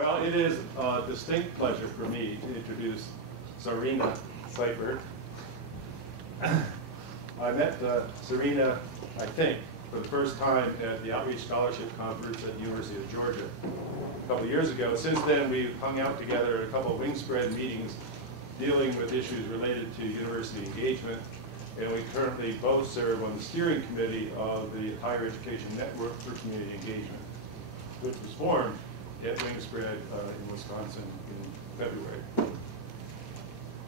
Well, it is a distinct pleasure for me to introduce Sarena Seifer. I met Sarena, I think, for the first time at the Outreach Scholarship Conference at the University of Georgia a couple of years ago. Since then, we've hung out together at a couple of wingspread meetings dealing with issues related to university engagement, and we currently both serve on the steering committee of the Higher Education Network for Community Engagement, which was formed at Wingspread in Wisconsin in February.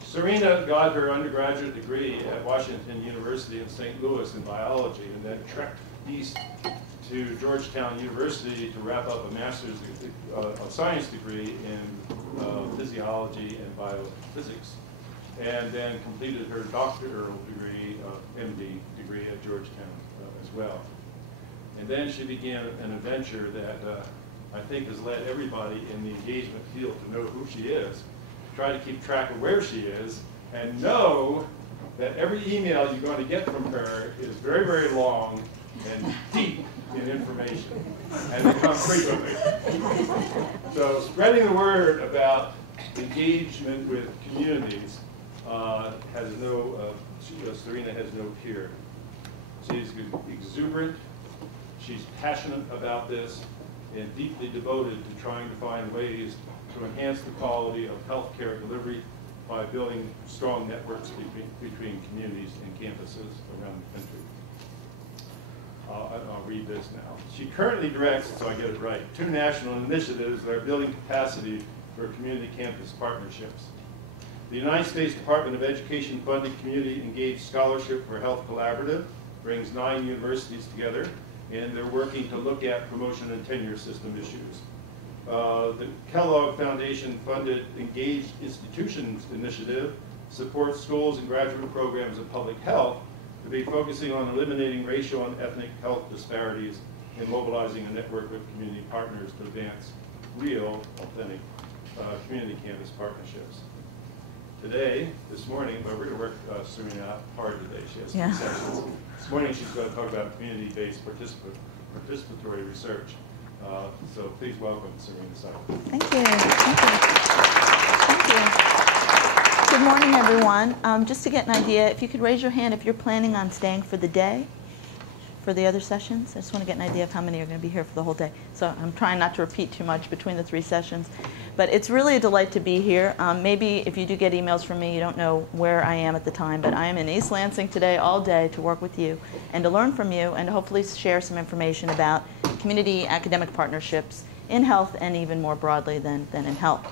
Sarena got her undergraduate degree at Washington University in St. Louis in biology, and then trekked east to Georgetown University to wrap up a master's of science degree in physiology and biophysics, and then completed her doctoral degree, MD degree at Georgetown as well. And then she began an adventure that I think has led everybody in the engagement field to know who she is, try to keep track of where she is, and know that every email you're going to get from her is very, very long and deep in information, and they come frequently. So spreading the word about engagement with communities has no, Sarena has no peer. She's exuberant, she's passionate about this, and deeply devoted to trying to find ways to enhance the quality of healthcare delivery by building strong networks between communities and campuses around the country. I'll read this now. She currently directs, so I get it right, 2 national initiatives that are building capacity for community campus partnerships. The United States Department of Education funded Community Engaged Scholarship for Health Collaborative brings 9 universities together, and they're working to look at promotion and tenure system issues. The Kellogg Foundation funded Engaged Institutions Initiative supports schools and graduate programs of public health to be focusing on eliminating racial and ethnic health disparities and mobilizing a network of community partners to advance real, authentic community campus partnerships. Today, this morning, well, we're going to work Sarena hard today. She has 2 sessions. This morning she's going to talk about community-based participatory research. So please welcome Sarena Seifer. Thank you. Thank you. Thank you. Good morning, everyone. Just to get an idea, if you could raise your hand if you're planning on staying for the day, for the other sessions. I just want to get an idea of how many are going to be here for the whole day. So I'm trying not to repeat too much between the 3 sessions. But it's really a delight to be here. Maybe if you do get emails from me, you don't know where I am at the time, but I am in East Lansing today all day to work with you and to learn from you and to hopefully share some information about community academic partnerships in health and even more broadly than in health.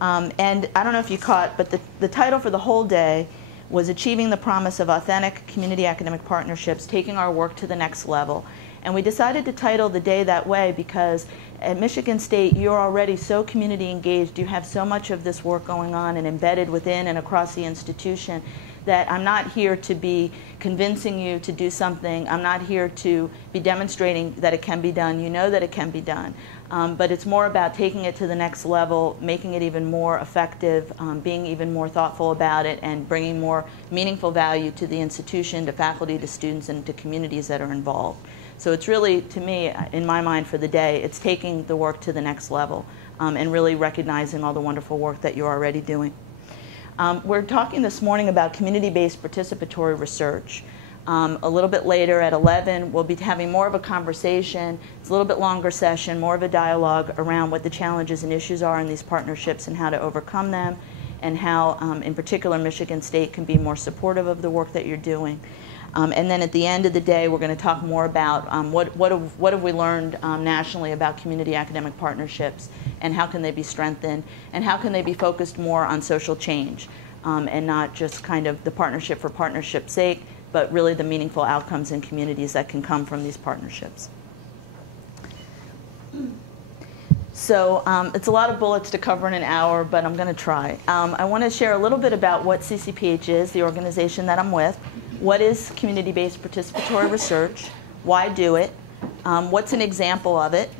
And I don't know if you caught, but the title for the whole day was Achieving the Promise of Authentic Community Academic Partnerships, Taking Our Work to the Next Level. And we decided to title the day that way because at Michigan State, you're already so community engaged. You have so much of this work going on and embedded within and across the institution that I'm not here to be convincing you to do something. I'm not here to be demonstrating that it can be done. You know that it can be done. But it's more about taking it to the next level, making it even more effective, being even more thoughtful about it, and bringing more meaningful value to the institution, to faculty, to students, and to communities that are involved. So it's really, to me, in my mind for the day, it's taking the work to the next level and really recognizing all the wonderful work that you're already doing. We're talking this morning about community-based participatory research. A little bit later at 11, we'll be having more of a conversation. It's a little bit longer session, more of a dialogue around what the challenges and issues are in these partnerships and how to overcome them, and how, in particular, Michigan State can be more supportive of the work that you're doing. And then at the end of the day, we're going to talk more about what have we learned nationally about community academic partnerships, and how can they be strengthened, and how can they be focused more on social change, and not just kind of the partnership for partnership's sake, but really the meaningful outcomes in communities that can come from these partnerships. So it's a lot of bullets to cover in an hour, but I'm going to try. I want to share a little bit about what CCPH is, the organization that I'm with. What is community-based participatory research? Why do it? What's an example of it?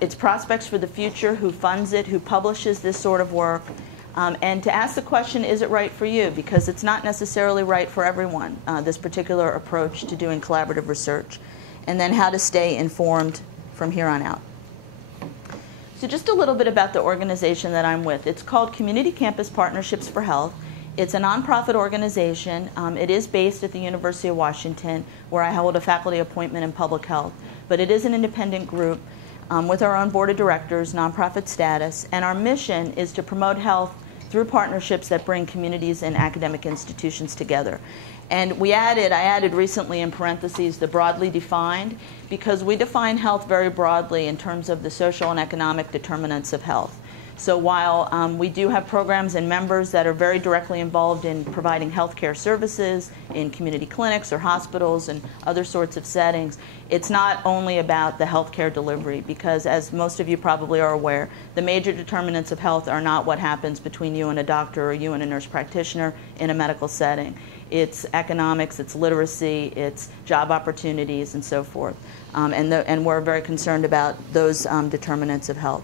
Its prospects for the future, who funds it, who publishes this sort of work, and to ask the question, is it right for you? Because it's not necessarily right for everyone, this particular approach to doing collaborative research. And then how to stay informed from here on out. So So just a little bit about the organization that I'm with. It's called Community Campus Partnerships for Health. It's a nonprofit organization. It is based at the University of Washington, where I hold a faculty appointment in public health. But it is an independent group with our own board of directors, nonprofit status, and our mission is to promote health through partnerships that bring communities and academic institutions together. And I added recently in parentheses the broadly defined, because we define health very broadly in terms of the social and economic determinants of health. So while we do have programs and members that are very directly involved in providing healthcare services in community clinics or hospitals and other sorts of settings, it's not only about the healthcare delivery, because as most of you probably are aware, the major determinants of health are not what happens between you and a doctor or you and a nurse practitioner in a medical setting. It's economics, it's literacy, it's job opportunities, and so forth. And we're very concerned about those determinants of health.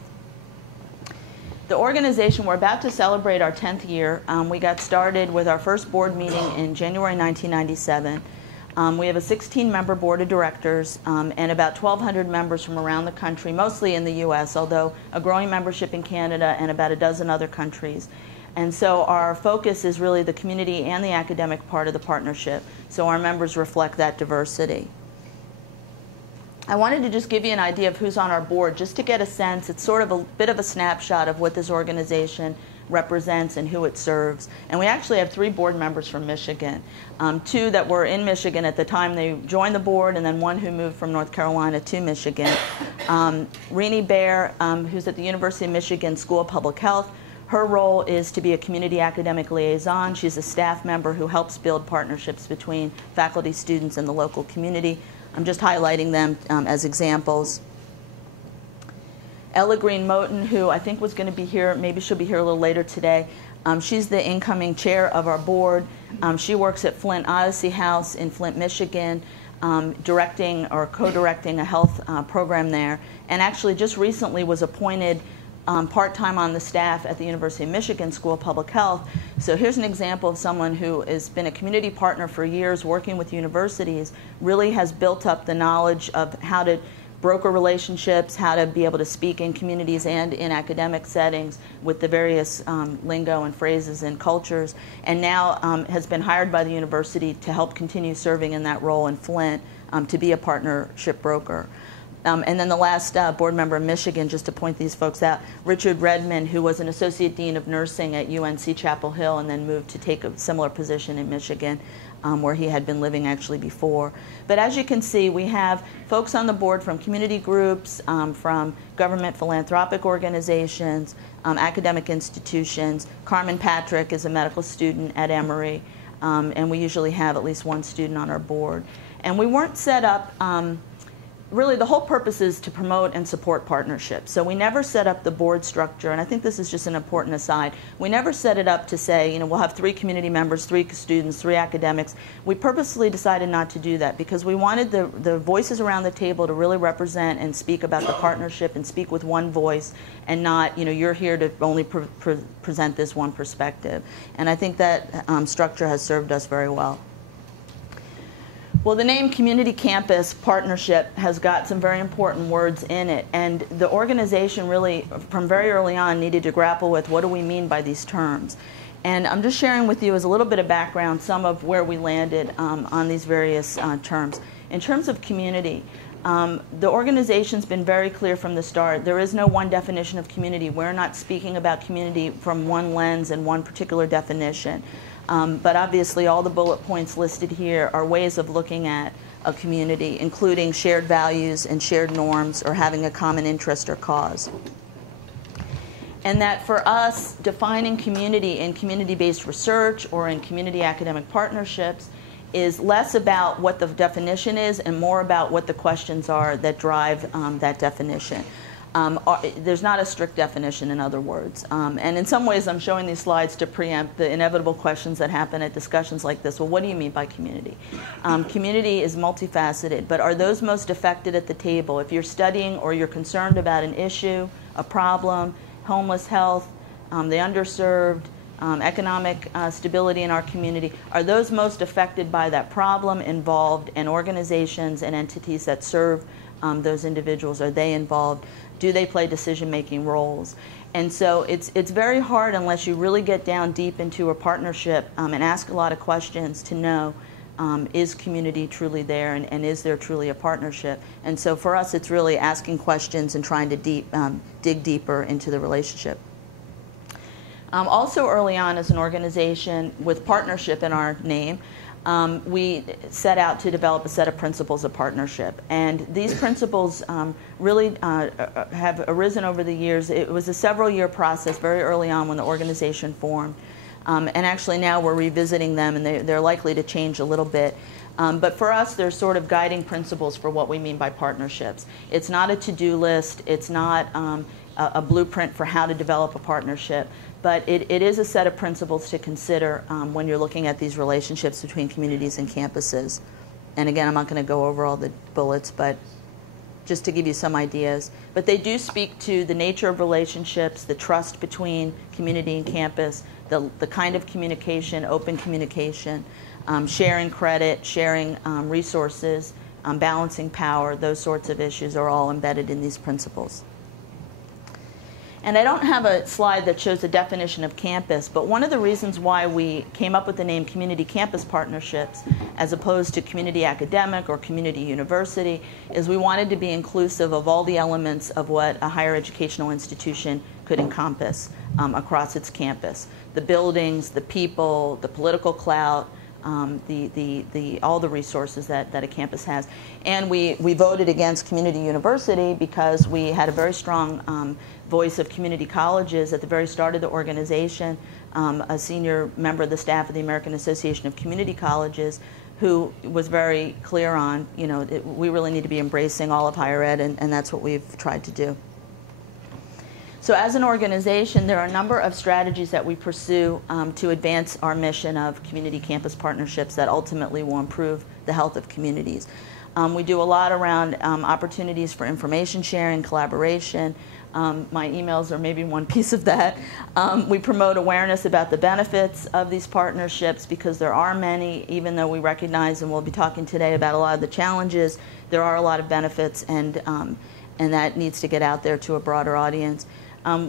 The organization, we're about to celebrate our 10th year. We got started with our first board meeting in January 1997. We have a 16-member board of directors and about 1,200 members from around the country, mostly in the U.S., although a growing membership in Canada and about a dozen other countries. And so our focus is really the community and the academic part of the partnership, so our members reflect that diversity. I wanted to just give you an idea of who's on our board, just to get a sense. It's sort of a bit of a snapshot of what this organization represents and who it serves. And we actually have 3 board members from Michigan, 2 that were in Michigan at the time they joined the board, and then 1 who moved from North Carolina to Michigan. Renee Baer, who's at the University of Michigan School of Public Health. Her role is to be a community academic liaison. She's a staff member who helps build partnerships between faculty, students, and the local community. I'm just highlighting them as examples. Ella Green Moten, who I think was going to be here, maybe she'll be here a little later today. She's the incoming chair of our board. She works at Flint Odyssey House in Flint, Michigan, directing or co-directing a health program there, and actually just recently was appointed part-time on the staff at the University of Michigan School of Public Health. So here's an example of someone who has been a community partner for years working with universities, really has built up the knowledge of how to broker relationships, how to be able to speak in communities and in academic settings with the various lingo and phrases and cultures, and now has been hired by the university to help continue serving in that role in Flint to be a partnership broker. And then the last board member in Michigan, just to point these folks out, Richard Redmond, who was an associate dean of nursing at UNC Chapel Hill and then moved to take a similar position in Michigan, where he had been living actually before. But as you can see, we have folks on the board from community groups, from government philanthropic organizations, academic institutions. Carmen Patrick is a medical student at Emory, and we usually have at least 1 student on our board. And we weren't set up really, the whole purpose is to promote and support partnerships. So we never set up the board structure, and I think this is just an important aside. We never set it up to say, we'll have 3 community members, 3 students, 3 academics. We purposely decided not to do that because we wanted the voices around the table to really represent and speak about the partnership and speak with one voice, and not, you're here to only present this one perspective. And I think that structure has served us very well. Well, the name Community Campus Partnership has got some very important words in it, and the organization really, from very early on, needed to grapple with what do we mean by these terms. And I'm just sharing with you as a little bit of background some of where we landed on these various terms. In terms of community, the organization's been very clear from the start. There is no one definition of community. We're not speaking about community from one lens and one particular definition. But obviously all the bullet points listed here are ways of looking at a community, including shared values and shared norms or having a common interest or cause. And that for us, defining community in community-based research or in community academic partnerships is less about what the definition is and more about what the questions are that drive that definition. There's not a strict definition, in other words. And in some ways, I'm showing these slides to preempt the inevitable questions that happen at discussions like this. Well, what do you mean by community? Community is multifaceted, but are those most affected at the table? If you're studying or you're concerned about an issue, a problem, homeless health, the underserved, economic stability in our community, are those most affected by that problem involved, and organizations and entities that serve those individuals, are they involved? Do they play decision-making roles? And so it's very hard unless you really get down deep into a partnership and ask a lot of questions to know, is community truly there, and is there truly a partnership? And so for us, it's really asking questions and trying to dig deeper into the relationship. Also early on as an organization with partnership in our name, we set out to develop a set of principles of partnership. And these principles really have arisen over the years. It was a several-year process very early on when the organization formed. And actually now we're revisiting them, and they're likely to change a little bit. But for us, they're sort of guiding principles for what we mean by partnerships. It's not a to-do list. It's not a blueprint for how to develop a partnership. But it is a set of principles to consider when you're looking at these relationships between communities and campuses. And again, I'm not going to go over all the bullets, but just to give you some ideas. But they do speak to the nature of relationships, the trust between community and campus, the kind of communication, open communication, sharing credit, sharing resources, balancing power. Those sorts of issues are all embedded in these principles. And I don't have a slide that shows the definition of campus, but one of the reasons why we came up with the name Community Campus Partnerships as opposed to community academic or community university is we wanted to be inclusive of all the elements of what a higher educational institution could encompass across its campus. The buildings, the people, the political clout, all the resources that a campus has. And we voted against community university because we had a very strong voice of community colleges at the very start of the organization, a senior member of the staff of the American Association of Community Colleges who was very clear on, we really need to be embracing all of higher ed, and that's what we've tried to do. So as an organization, there are a number of strategies that we pursue to advance our mission of community campus partnerships that ultimately will improve the health of communities. We do a lot around opportunities for information sharing, collaboration. My emails are maybe one piece of that. We promote awareness about the benefits of these partnerships because there are many, even though we recognize, and we'll be talking today about a lot of the challenges, there are a lot of benefits, and that needs to get out there to a broader audience.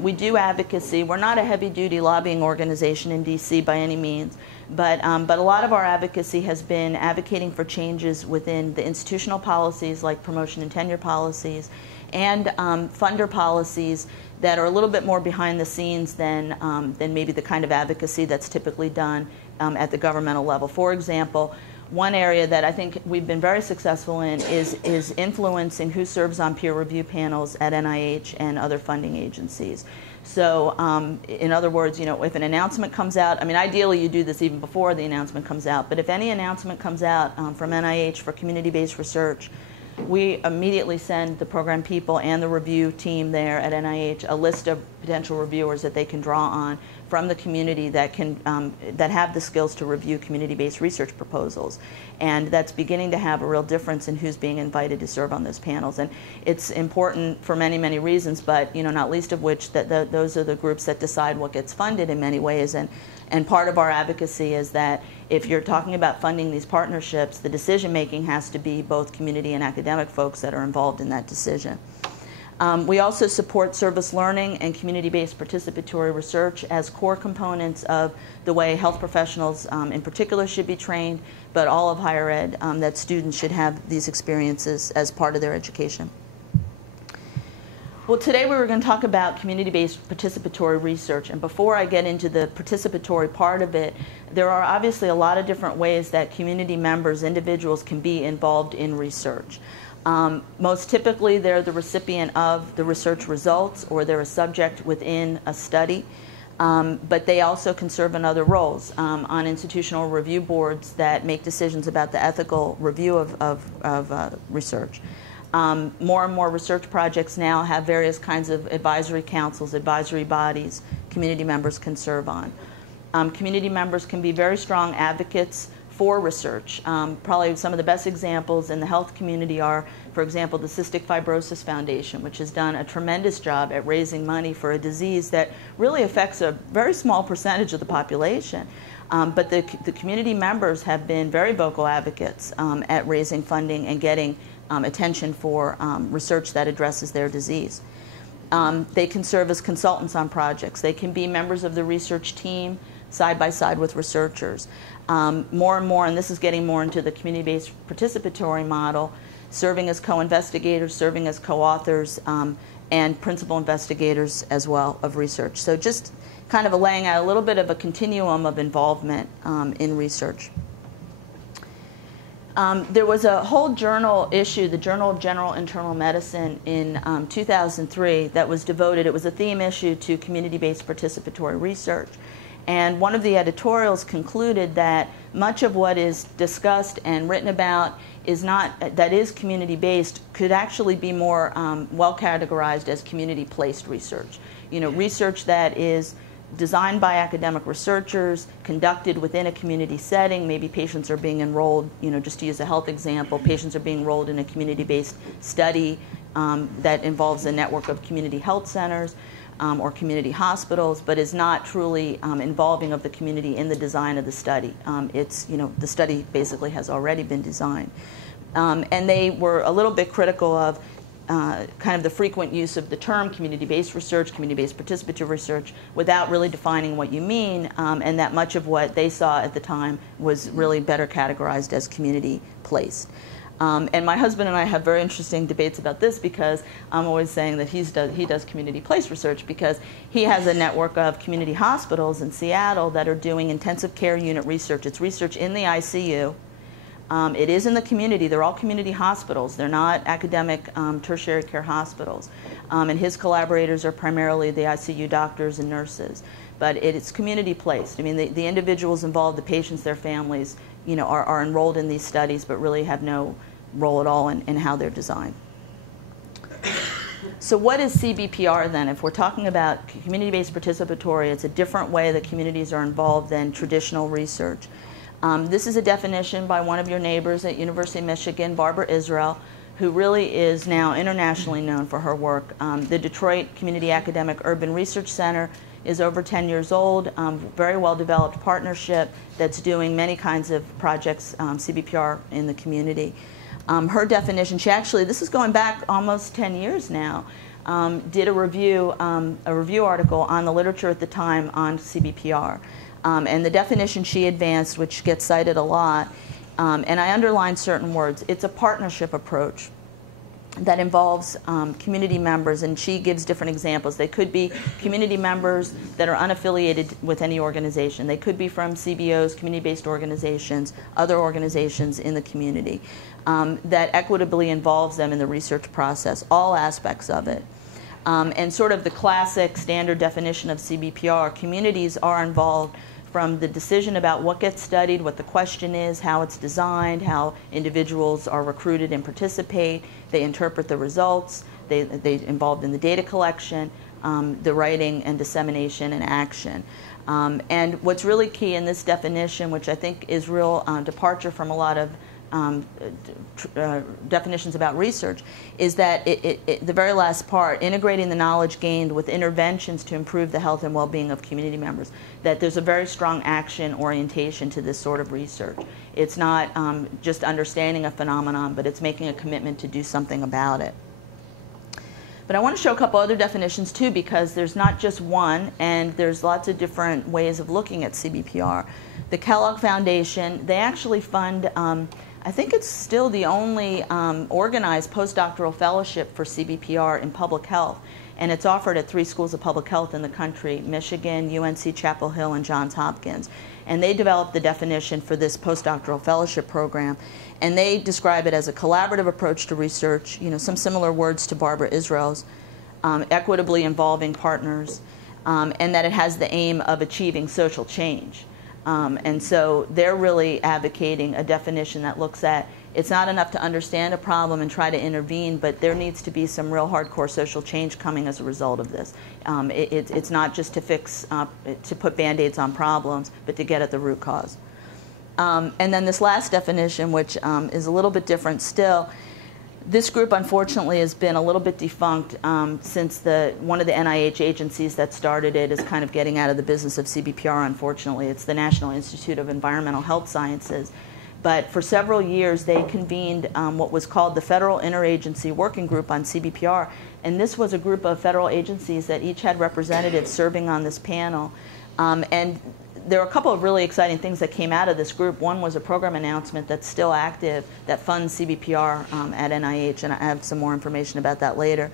We do advocacy. We're not a heavy-duty lobbying organization in DC by any means, but a lot of our advocacy has been advocating for changes within the institutional policies like promotion and tenure policies and funder policies that are a little bit more behind the scenes than maybe the kind of advocacy that's typically done at the governmental level. For example, one area that I think we've been very successful in is influencing who serves on peer review panels at NIH and other funding agencies. So in other words, if an announcement comes out, ideally you do this even before the announcement comes out, but if any announcement comes out from NIH for community-based research, we immediately send the program people and the review team there at NIH a list of potential reviewers that they can draw on from the community that have the skills to review community-based research proposals. And that's beginning to have a real difference in who's being invited to serve on those panels. And it's important for many, many reasons, but not least of which that those are the groups that decide what gets funded in many ways. And part of our advocacy is that if you're talking about funding these partnerships, the decision-making has to be both community and academic folks that are involved in that decision. We also support service learning and community-based participatory research as core components of the way health professionals in particular should be trained, but all of higher ed, that students should have these experiences as part of their education. Well, today we were going to talk about community-based participatory research, and before I get into the participatory part of it, there are obviously a lot of different ways that community members, individuals, can be involved in research. Most typically, they're the recipient of the research results, or they're a subject within a study, but they also can serve in other roles on institutional review boards that make decisions about the ethical review of research. More and more research projects now have various kinds of advisory councils, advisory bodies community members can serve on. Community members can be very strong advocates for research. Probably some of the best examples in the health community are, for example, the Cystic Fibrosis Foundation, which has done a tremendous job at raising money for a disease that really affects a very small percentage of the population. But the community members have been very vocal advocates at raising funding and getting attention for research that addresses their disease. They can serve as consultants on projects. They can be members of the research team side by side with researchers. More and more, and this is getting more into the community-based participatory model, serving as co-investigators, serving as co-authors, and principal investigators as well of research. So just kind of laying out a little bit of a continuum of involvement in research. There was a whole journal issue, the Journal of General Internal Medicine, in 2003 that was devoted, it was a theme issue to community-based participatory research. And one of the editorials concluded that much of what is discussed and written about is not, that is community-based, could actually be more well categorized as community-placed research. You know, research that is designed by academic researchers, conducted within a community setting. Maybe patients are being enrolled, you know, just to use a health example, patients are being enrolled in a community-based study that involves a network of community health centers or community hospitals, but is not truly involving of the community in the design of the study. It's, you know, the study basically has already been designed. And they were a little bit critical of kind of the frequent use of the term community-based research, community-based participatory research, without really defining what you mean, and that much of what they saw at the time was really better categorized as community-placed. And my husband and I have very interesting debates about this, because I'm always saying that he does community-placed research because he has a network of community hospitals in Seattle that are doing intensive care unit research. It's research in the ICU. It is in the community. They're all community hospitals. They're not academic tertiary care hospitals. And his collaborators are primarily the ICU doctors and nurses. But it's community-placed. I mean, the individuals involved, the patients, their families, you know, are enrolled in these studies, but really have no role at all in how they're designed. So what is CBPR then? If we're talking about community-based participatory, it's a different way that communities are involved than traditional research. This is a definition by one of your neighbors at University of Michigan, Barbara Israel, who really is now internationally known for her work. The Detroit Community Academic Urban Research Center is over 10 years old, very well-developed partnership that's doing many kinds of projects, CBPR, in the community. Her definition, she actually, this is going back almost 10 years now, did a review article on the literature at the time on CBPR. And the definition she advanced, which gets cited a lot, and I underline certain words, it's a partnership approach that involves community members, and she gives different examples. They could be community members that are unaffiliated with any organization. They could be from CBOs, community-based organizations, other organizations in the community, that equitably involves them in the research process, all aspects of it. And sort of the classic standard definition of CBPR, communities are involved from the decision about what gets studied, what the question is, how it's designed, how individuals are recruited and participate. They interpret the results. They involved in the data collection, the writing and dissemination and action. And what's really key in this definition, which I think is real departure from a lot of definitions about research, is that the very last part, integrating the knowledge gained with interventions to improve the health and well-being of community members, that there's a very strong action orientation to this sort of research. It's not just understanding a phenomenon, but it's making a commitment to do something about it. But I want to show a couple other definitions too, because there's not just one, and there's lots of different ways of looking at CBPR. The Kellogg Foundation, they actually fund, I think it's still the only organized postdoctoral fellowship for CBPR in public health, and it's offered at 3 schools of public health in the country, Michigan, UNC Chapel Hill, and Johns Hopkins. And they developed the definition for this postdoctoral fellowship program, and they describe it as a collaborative approach to research, you know, some similar words to Barbara Israel's, equitably involving partners, and that it has the aim of achieving social change. And so they're really advocating a definition that looks at, it's not enough to understand a problem and try to intervene, but there needs to be some real hardcore social change coming as a result of this. It's not just to fix, to put Band-Aids on problems, but to get at the root cause. And then this last definition, which is a little bit different still, this group, unfortunately, has been a little bit defunct since one of the NIH agencies that started it is kind of getting out of the business of CBPR, unfortunately. It's the National Institute of Environmental Health Sciences. But for several years, they convened what was called the Federal Interagency Working Group on CBPR. And this was a group of federal agencies that each had representatives serving on this panel. And there were a couple of really exciting things that came out of this group. One was a program announcement that's still active that funds CBPR at NIH, and I have some more information about that later.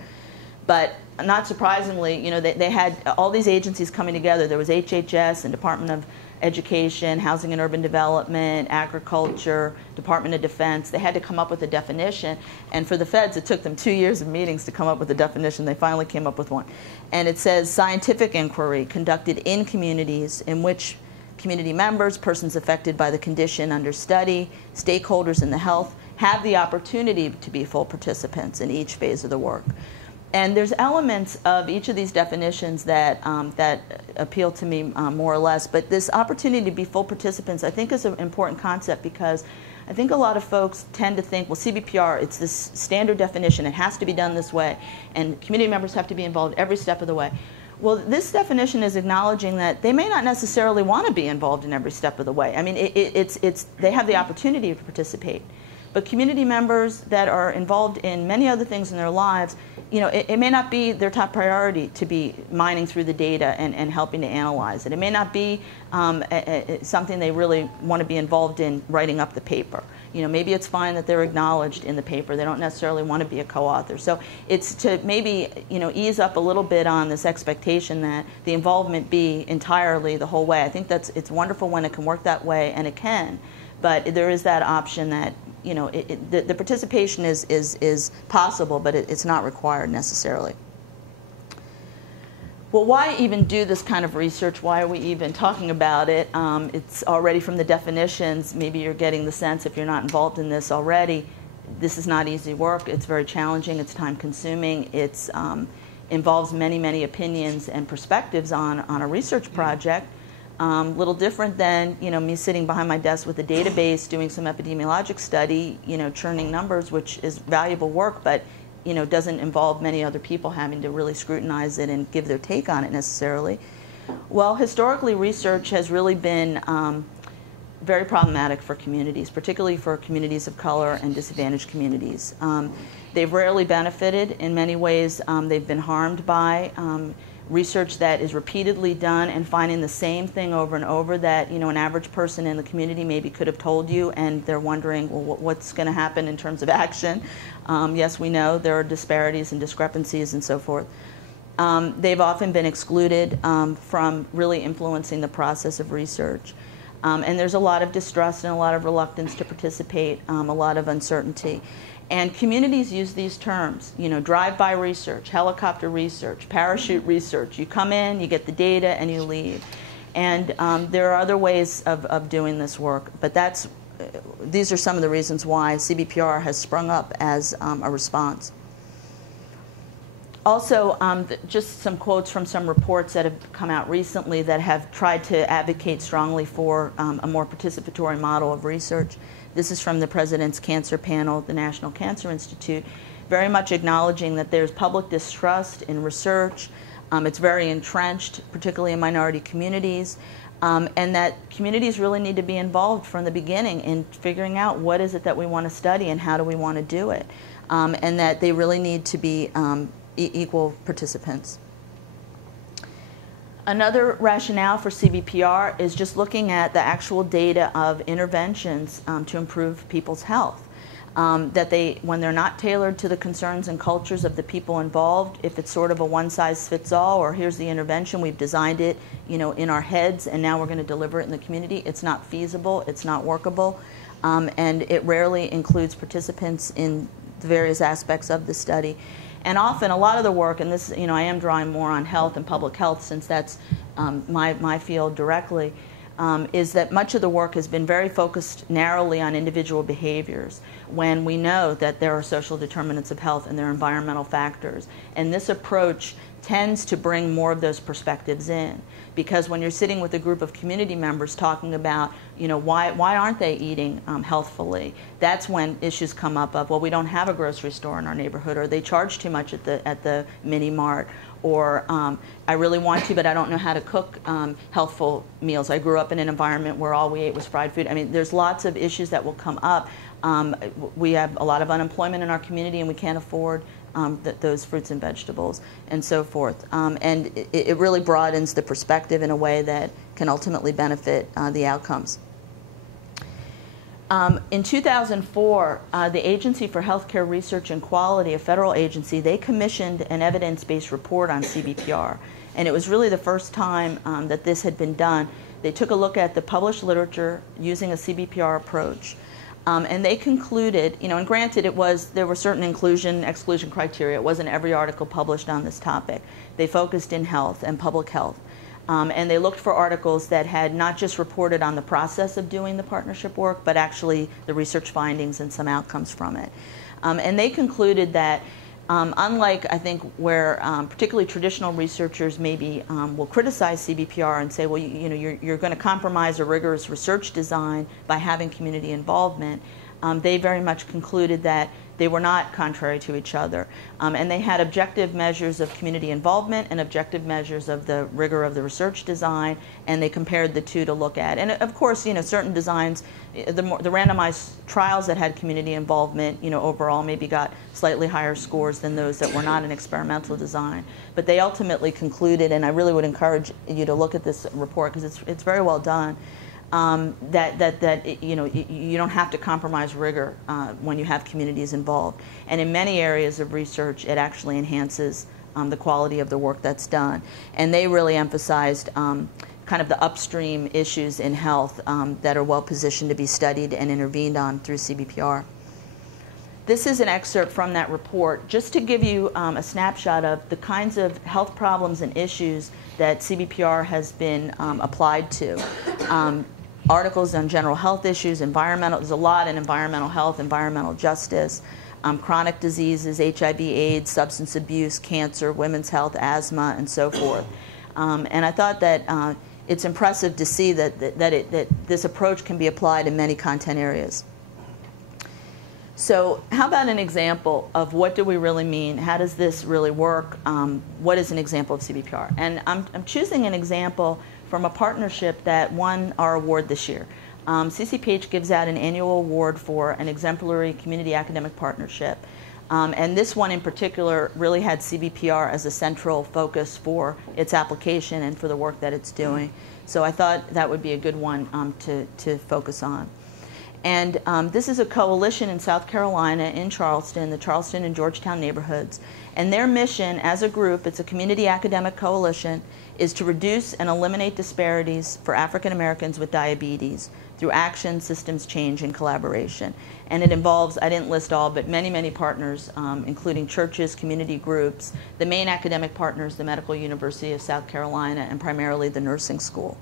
But not surprisingly, you know, they had all these agencies coming together. There was HHS and Department of Education, Housing and Urban Development, Agriculture, Department of Defense. They had to come up with a definition. And for the feds, it took them 2 years of meetings to come up with a definition. They finally came up with one. And it says scientific inquiry conducted in communities in which community members, persons affected by the condition under study, stakeholders in the health, have the opportunity to be full participants in each phase of the work. And there's elements of each of these definitions that, that appeal to me more or less. But this opportunity to be full participants, I think, is an important concept because I think a lot of folks tend to think, well, CBPR, it's this standard definition. It has to be done this way. And community members have to be involved every step of the way. Well, this definition is acknowledging that they may not necessarily want to be involved in every step of the way. I mean, they have the opportunity to participate. But community members that are involved in many other things in their lives, you know, it may not be their top priority to be mining through the data and helping to analyze it. It may not be something they really want to be involved in writing up the paper. You know, maybe it's fine that they're acknowledged in the paper. They don't necessarily want to be a co-author. So it's to maybe, you know, ease up a little bit on this expectation that the involvement be entirely the whole way. I think it's wonderful when it can work that way, and it can. But there is that option that, you know, the participation is possible, but it's not required necessarily. Well, why even do this kind of research? Why are we even talking about it? It's already from the definitions. Maybe you're getting the sense, if you're not involved in this already, this is not easy work. It's very challenging. It's time-consuming. It involves many, many opinions and perspectives on a research project. Little different than, you know, me sitting behind my desk with a database doing some epidemiologic study, you know, churning numbers, which is valuable work, but, you know, doesn't involve many other people having to really scrutinize it and give their take on it necessarily. Well, historically, research has really been very problematic for communities, particularly for communities of color and disadvantaged communities. They've rarely benefited. In many ways, they've been harmed by research that is repeatedly done and finding the same thing over and over that, you know, an average person in the community maybe could have told you, and they're wondering, well, what's going to happen in terms of action? Yes, we know there are disparities and discrepancies and so forth. They've often been excluded from really influencing the process of research. And there's a lot of distrust and a lot of reluctance to participate, a lot of uncertainty. And communities use these terms, you know, drive-by research, helicopter research, parachute research. You come in, you get the data, and you leave. And there are other ways of doing this work, but these are some of the reasons why CBPR has sprung up as a response. Also, just some quotes from some reports that have come out recently that have tried to advocate strongly for a more participatory model of research. This is from the President's Cancer Panel, the National Cancer Institute, very much acknowledging that there's public distrust in research. It's very entrenched, particularly in minority communities, and that communities really need to be involved from the beginning in figuring out what is it that we want to study and how do we want to do it, and that they really need to be equal participants. Another rationale for CBPR is just looking at the actual data of interventions to improve people's health. That when they're not tailored to the concerns and cultures of the people involved, if it's sort of a one-size-fits-all, or here's the intervention, we've designed it, you know, in our heads, and now we're going to deliver it in the community, it's not feasible, it's not workable, and it rarely includes participants in the various aspects of the study. And often, a lot of the work, and this, you know, I am drawing more on health and public health since that's my field directly, is that much of the work has been very focused narrowly on individual behaviors when we know that there are social determinants of health and there are environmental factors. And this approach tends to bring more of those perspectives in, because when you're sitting with a group of community members talking about, you know, why aren't they eating healthfully, that's when issues come up of, well, we don't have a grocery store in our neighborhood, or they charge too much at the mini mart, or I really want to, but I don't know how to cook healthful meals. I grew up in an environment where all we ate was fried food. I mean, there's lots of issues that will come up. We have a lot of unemployment in our community, and we can't afford those fruits and vegetables and so forth. And it really broadens the perspective in a way that can ultimately benefit the outcomes. In 2004, the Agency for Healthcare Research and Quality, a federal agency, they commissioned an evidence-based report on CBPR. And it was really the first time that this had been done. They took a look at the published literature using a CBPR approach. And they concluded, and granted there were certain inclusion, exclusion criteria. It wasn't every article published on this topic. They focused in health and public health. And they looked for articles that had not just reported on the process of doing the partnership work, but actually the research findings and some outcomes from it. And they concluded that unlike, I think, where particularly traditional researchers maybe will criticize CBPR and say, well, you're going to compromise a rigorous research design by having community involvement, they very much concluded that they were not contrary to each other. And they had objective measures of community involvement and objective measures of the rigor of the research design, and they compared the two to look at. And of course, certain designs, the randomized trials that had community involvement, overall maybe got slightly higher scores than those that were not an experimental design. But they ultimately concluded, and I really would encourage you to look at this report because it's very well done, that you don't have to compromise rigor when you have communities involved. And in many areas of research, it actually enhances the quality of the work that's done. And they really emphasized kind of the upstream issues in health that are well positioned to be studied and intervened on through CBPR. This is an excerpt from that report just to give you a snapshot of the kinds of health problems and issues that CBPR has been applied to. Articles on general health issues, there's a lot in environmental health, environmental justice, chronic diseases, HIV/AIDS, substance abuse, cancer, women's health, asthma, and so forth. And I thought that it's impressive to see that this approach can be applied in many content areas. So how about an example of what do we really mean? How does this really work? What is an example of CBPR? And I'm choosing an example from a partnership that won our award this year. CCPH gives out an annual award for an exemplary community academic partnership. And this one in particular really had CBPR as a central focus for its application and for the work that it's doing. So I thought that would be a good one to focus on. And this is a coalition in South Carolina, in Charleston, the Charleston and Georgetown neighborhoods. And their mission as a group, it's a community academic coalition, is to reduce and eliminate disparities for African Americans with diabetes through action, systems change, and collaboration. And it involves, I didn't list all, but many, many partners, including churches, community groups, the main academic partners, the Medical University of South Carolina, and primarily the nursing school.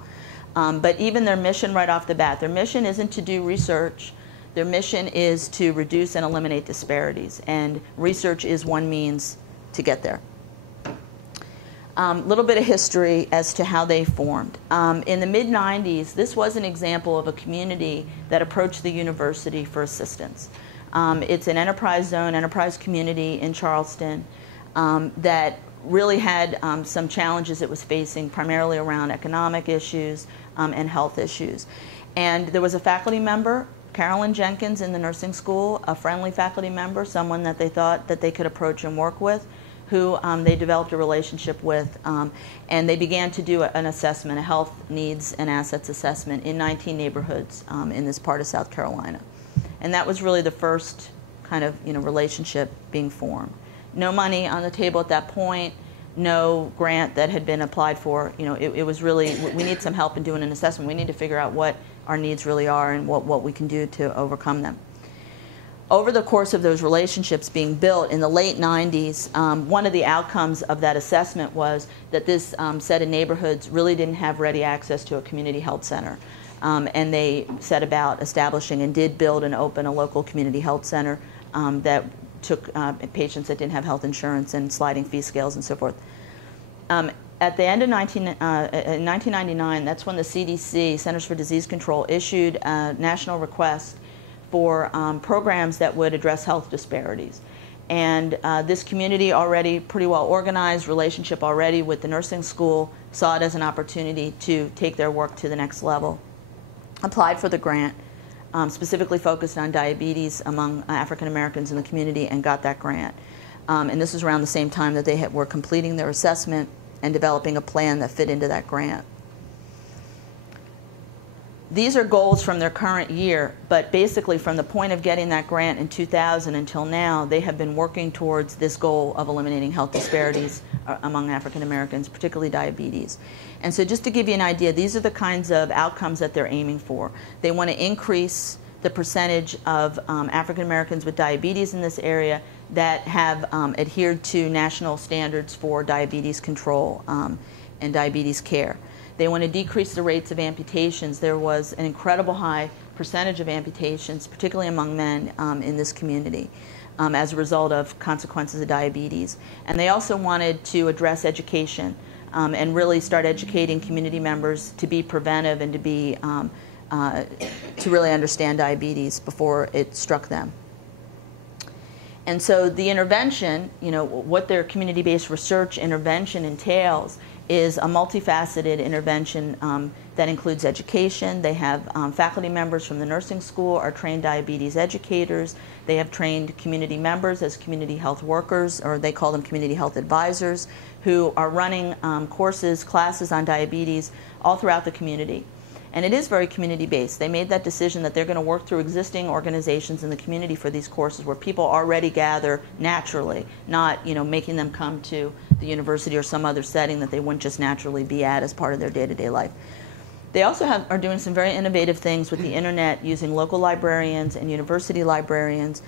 But even their mission right off the bat, their mission isn't to do research. Their mission is to reduce and eliminate disparities. And research is one means to get there. Little bit of history as to how they formed. In the mid-90s, this was an example of a community that approached the university for assistance. It's an enterprise zone, enterprise community in Charleston that really had some challenges it was facing, primarily around economic issues and health issues. And there was a faculty member, Carolyn Jenkins, in the nursing school, a friendly faculty member, someone that they thought that they could approach and work with, who they developed a relationship with, and they began to do an assessment, a health needs and assets assessment in 19 neighborhoods in this part of South Carolina. And that was really the first kind of relationship being formed. No money on the table at that point, no grant that had been applied for. It was really, we need some help in doing an assessment. We need to figure out what our needs really are and what we can do to overcome them. Over the course of those relationships being built in the late 90s, one of the outcomes of that assessment was that this set of neighborhoods really didn't have ready access to a community health center. And they set about establishing and did build and open a local community health center that took patients that didn't have health insurance and sliding fee scales and so forth. At the end of 1999, that's when the CDC, Centers for Disease Control, issued a national request for programs that would address health disparities. And this community, already pretty well organized, relationship already with the nursing school, saw it as an opportunity to take their work to the next level. Applied for the grant, specifically focused on diabetes among African Americans in the community, and got that grant. And this was around the same time that they were completing their assessment and developing a plan that fit into that grant. These are goals from their current year, but basically from the point of getting that grant in 2000 until now, they have been working towards this goal of eliminating health disparities among African Americans, particularly diabetes. And so just to give you an idea, these are the kinds of outcomes that they're aiming for. They want to increase the percentage of African Americans with diabetes in this area that have adhered to national standards for diabetes control and diabetes care. They want to decrease the rates of amputations. There was an incredible high percentage of amputations, particularly among men in this community, as a result of consequences of diabetes. And they also wanted to address education and really start educating community members to be preventive and to be to really understand diabetes before it struck them. And so the intervention, you know, what their community-based research intervention entails is a multifaceted intervention that includes education. They have faculty members from the nursing school are trained diabetes educators. They have trained community members as community health workers, or they call them community health advisors, who are running courses, classes on diabetes all throughout the community. And it is very community-based. They made that decision that they're going to work through existing organizations in the community for these courses where people already gather naturally, not, you know, making them come to the university or some other setting that they wouldn't just naturally be at as part of their day-to-day life. They also are doing some very innovative things with the internet, using local librarians and university librarians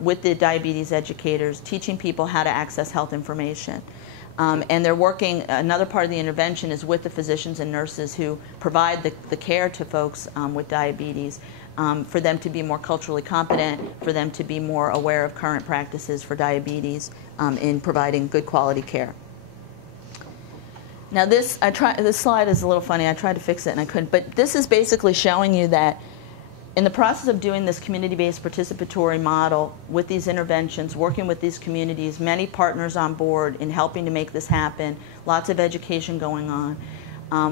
with the diabetes educators, teaching people how to access health information. And they're working, another part of the intervention is with the physicians and nurses who provide the care to folks with diabetes, for them to be more culturally competent, for them to be more aware of current practices for diabetes in providing good quality care. Now this slide is a little funny. I tried to fix it and I couldn't, but this is basically showing you that in the process of doing this community-based participatory model with these interventions, working with these communities, many partners on board in helping to make this happen, lots of education going on.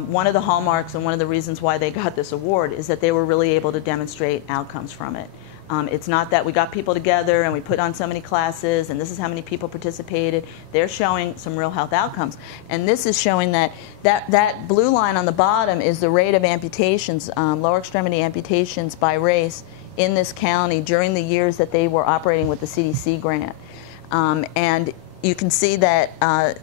One of the hallmarks and one of the reasons why they got this award is that they were really able to demonstrate outcomes from it. It's not that we got people together and we put on so many classes and this is how many people participated. They're showing some real health outcomes. And this is showing that blue line on the bottom is the rate of amputations, lower extremity amputations by race in this county during the years that they were operating with the CDC grant. And you can see that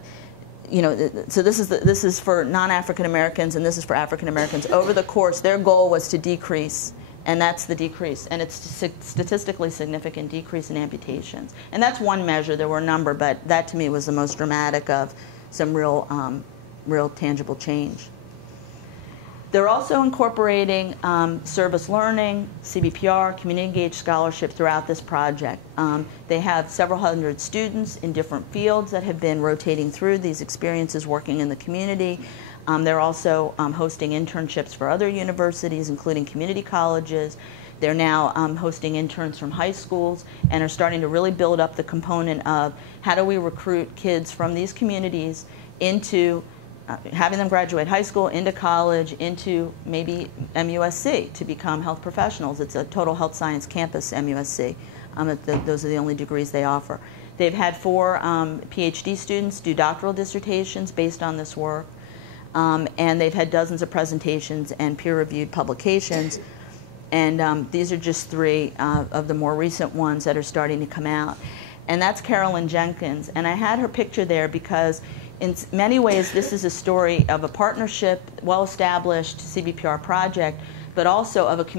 you know, so this is for non-African Americans and this is for African Americans. Over the course, their goal was to decrease. And that's the decrease, and it's a statistically significant decrease in amputations. And that's one measure. There were a number, but that to me was the most dramatic of some real tangible change. They're also incorporating service learning, CBPR, community engaged scholarship throughout this project. They have several hundred students in different fields that have been rotating through these experiences working in the community. They're also hosting internships for other universities, including community colleges. They're now hosting interns from high schools and are starting to really build up the component of how do we recruit kids from these communities into having them graduate high school, into college, into maybe MUSC to become health professionals. It's a total health science campus, MUSC. Those are the only degrees they offer. They've had 4 PhD students do doctoral dissertations based on this work. And they've had dozens of presentations and peer-reviewed publications. And these are just 3 of the more recent ones that are starting to come out. And that's Carolyn Jenkins. And I had her picture there because in many ways this is a story of a partnership, well-established CBPR project, but also of a community